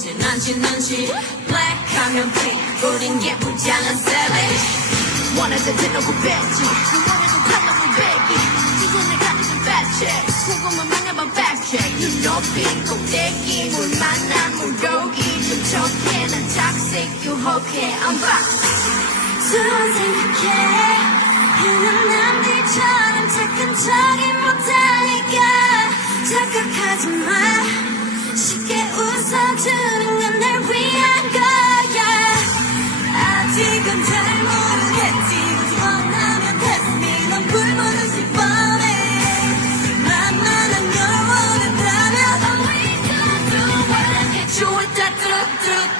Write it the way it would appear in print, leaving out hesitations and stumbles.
보진 않지 Black하면 pink 우린 예쁘잖아 savage 원할 때 놓고 뺐지 그거에도 팔로우 배기 지존을 가지고 fat check 소금은 만나봐 fact check 눈높이 꼭대기 물 만나 물고기 좀 척해 난 toxic 유혹해 I'm back 두번 생각해 흔한 남들처럼 착한 척이 못하니까 착각하지 마 쉽게 웃어주는 건 날 위한 거야 아직은 잘 모르겠지 원하면 test me 넌 불보듯이 뻔해 만만한 걸 원한다면 Always do what I get you with that